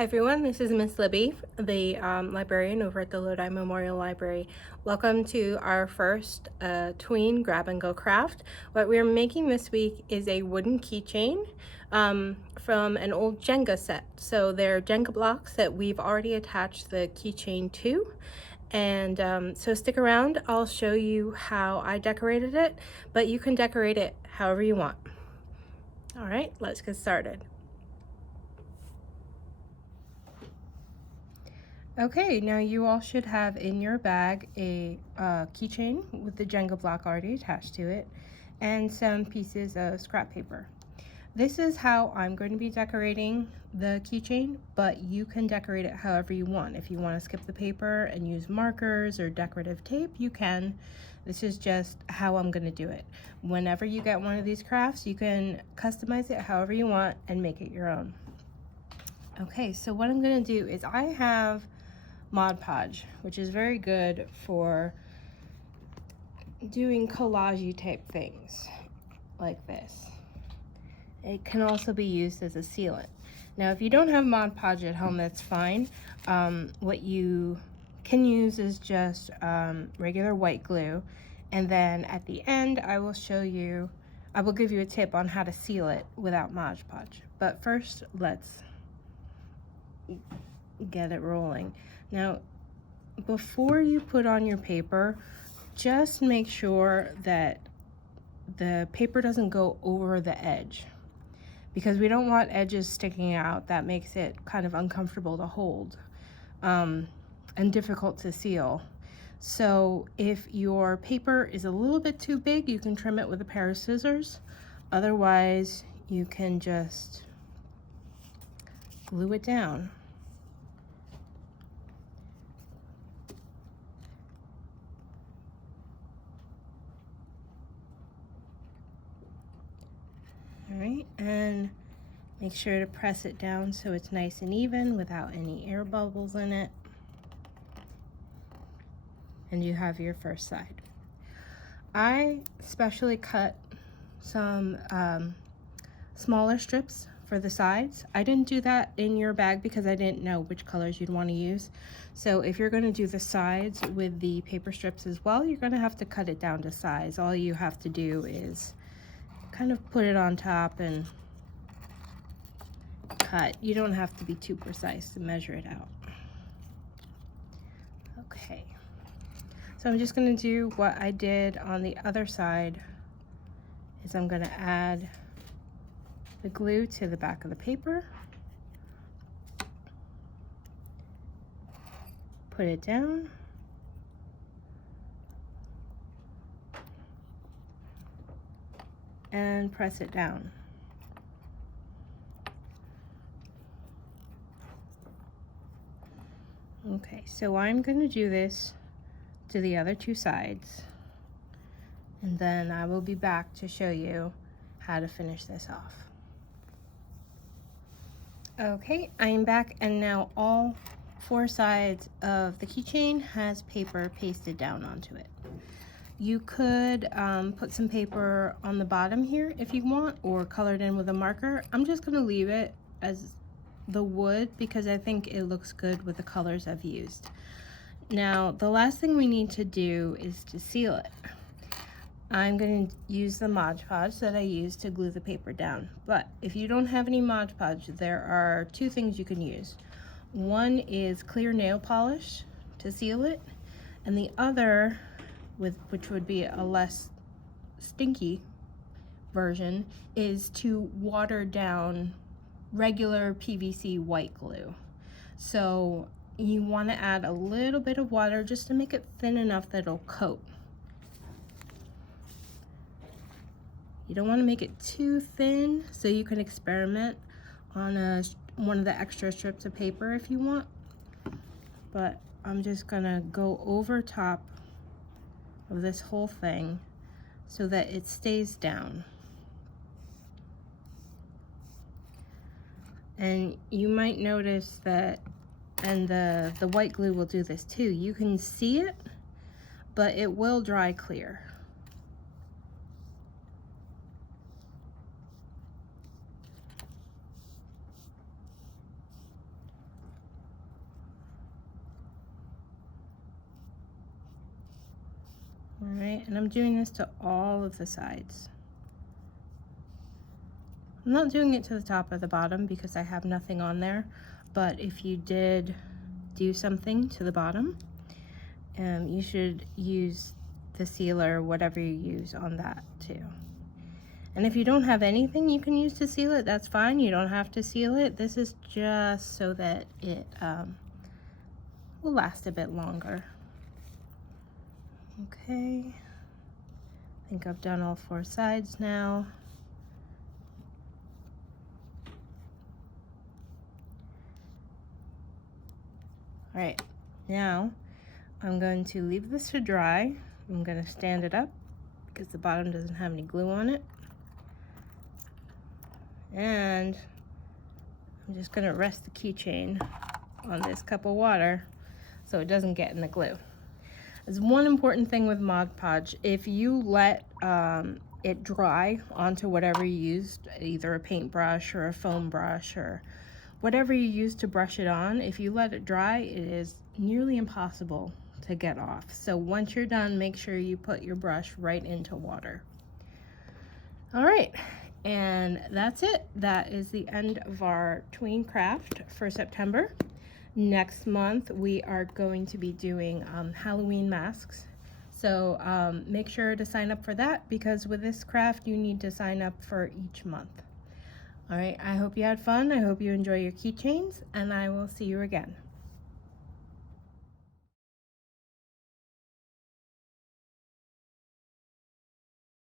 Hi everyone, this is Miss Libby, the librarian over at the Lodi Memorial Library. Welcome to our first tween grab and go craft. What we're making this week is a wooden keychain from an old Jenga set. So they're Jenga blocks that we've already attached the keychain to. And so stick around, I'll show you how I decorated it, but you can decorate it however you want. All right, let's get started. Okay, now you all should have in your bag a keychain with the Jenga block already attached to it and some pieces of scrap paper. This is how I'm going to be decorating the keychain, but you can decorate it however you want. If you want to skip the paper and use markers or decorative tape, you can. This is just how I'm going to do it. Whenever you get one of these crafts, you can customize it however you want and make it your own. Okay, so what I'm going to do is I have Mod Podge, which is very good for doing collage-y type things like this. It can also be used as a sealant. Now, if you don't have Mod Podge at home, that's fine. What you can use is just regular white glue, and then at the end, I will give you a tip on how to seal it without Mod Podge. But first, let's get it rolling. Now, before you put on your paper, just make sure that the paper doesn't go over the edge, because we don't want edges sticking out. That makes it kind of uncomfortable to hold and difficult to seal. So if your paper is a little bit too big, you can trim it with a pair of scissors. Otherwise, you can just glue it down. All right, and make sure to press it down so it's nice and even without any air bubbles in it. And you have your first side. I specially cut some smaller strips for the sides. I didn't do that in your bag because I didn't know which colors you'd want to use. So if you're going to do the sides with the paper strips as well, you're going to have to cut it down to size. All you have to do is kind of put it on top and cut. You don't have to be too precise to measure it out. Okay, so I'm just going to do what I did on the other side. Is I'm going to add the glue to the back of the paper, put it down, and press it down. Okay, so I'm going to do this to the other two sides, and then I will be back to show you how to finish this off. Okay, I am back, and now all four sides of the keychain has paper pasted down onto it. You could put some paper on the bottom here if you want, or color it in with a marker. I'm just going to leave it as the wood because I think it looks good with the colors I've used. Now, the last thing we need to do is to seal it. I'm going to use the Mod Podge that I used to glue the paper down. But if you don't have any Mod Podge, there are two things you can use. One is clear nail polish to seal it, and the other, which would be a less stinky version, is to water down regular PVC white glue. So you want to add a little bit of water just to make it thin enough that it'll coat. You don't want to make it too thin, so you can experiment on one of the extra strips of paper if you want. But I'm just gonna go over top of this whole thing so that it stays down. And you might notice that, and the white glue will do this too, you can see it, but it will dry clear. All right, and I'm doing this to all of the sides. I'm not doing it to the top or the bottom because I have nothing on there, but if you did do something to the bottom, you should use the sealer, whatever you use on that too. And if you don't have anything you can use to seal it, that's fine. You don't have to seal it. This is just so that it will last a bit longer. Okay, I think I've done all 4 sides now. All right, now I'm going to leave this to dry. I'm going to stand it up because the bottom doesn't have any glue on it. And I'm just going to rest the keychain on this cup of water so it doesn't get in the glue. There's one important thing with Mod Podge. If you let it dry onto whatever you used, either a paintbrush or a foam brush or whatever you use to brush it on, if you let it dry, it is nearly impossible to get off. So once you're done, make sure you put your brush right into water. All right, and that's it. That is the end of our tween craft for September. Next month, we are going to be doing Halloween masks. So make sure to sign up for that because with this craft, you need to sign up for each month. All right, I hope you had fun. I hope you enjoy your keychains, and I will see you again.